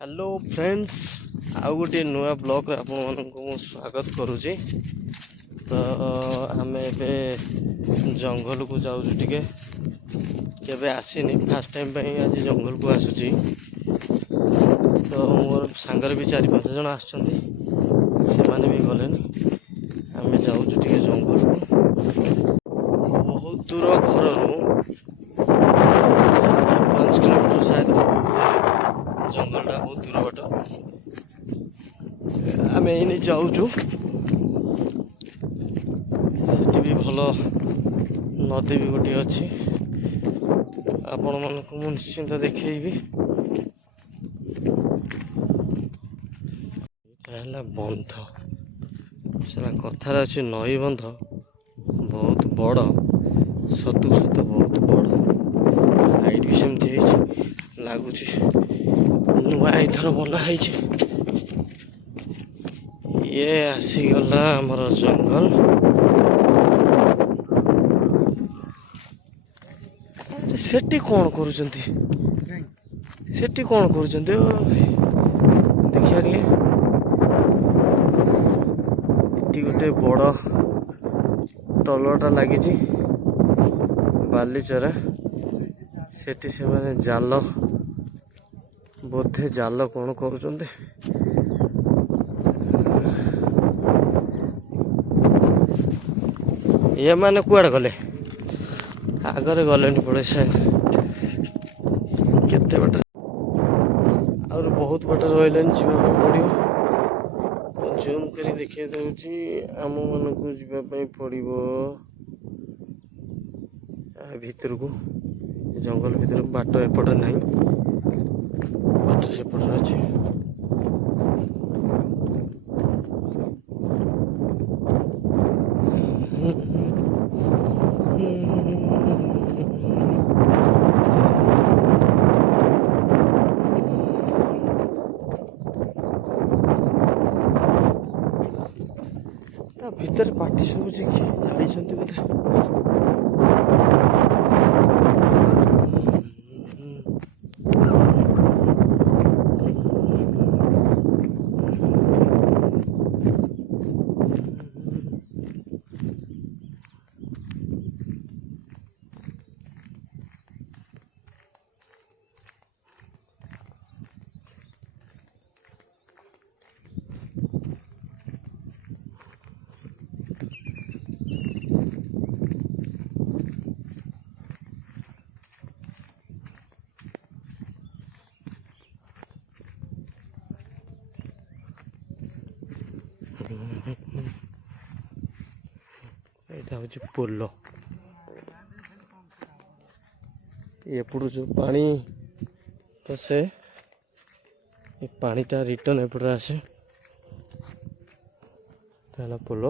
Hello friends आउ गोटे नुआ ब्लॉग आपको स्वागत करुच्ची। तो आम ए जंगल को जाऊँ टे केवे आसीनी फास्ट टाइम आज जंगल को आसूची। तो मोर सांगर भी 4-5 जन आसुँच भी गले आम जाऊँ टे जंगल को बहुत दूर घर 5 किलोमीटर शायद जंगलटा बहुत दूर बाट आम ये जाऊँ सेठी भी भल नदी भी गोटे अच्छी आपण मानक मु निश्चिंत देखी बंध सारा कथार अच्छी नई बंध बहुत बड़ सतु सतु बहुत बड़ हाइट भी सेमती लगुच नुआ एथर बनाई ये आसीगला आमर जंगल सेठी कौन करुचंती सेठी कौन करुचंती देखिया टी गोटे बड़ टलटा लगी बालीचरा सेठी से माने जाल बोधे जाल कौन करुचंती ये माने कुआड़े गले आगरे गले पड़े शायद केते बाट और बहुत बाट रही जावाक पड़ो जूम कर देखिए दूसरी आम मन को जावाई पड़ो भितर को जंगल भितर बाट एपटे ना बाट सेपटे अच्छे भितर पार्टी सब जाई बोले यहाँ हूँ पोल एपटू जो पानी पसे पानीटा रिटर्न एपटे आसे पोल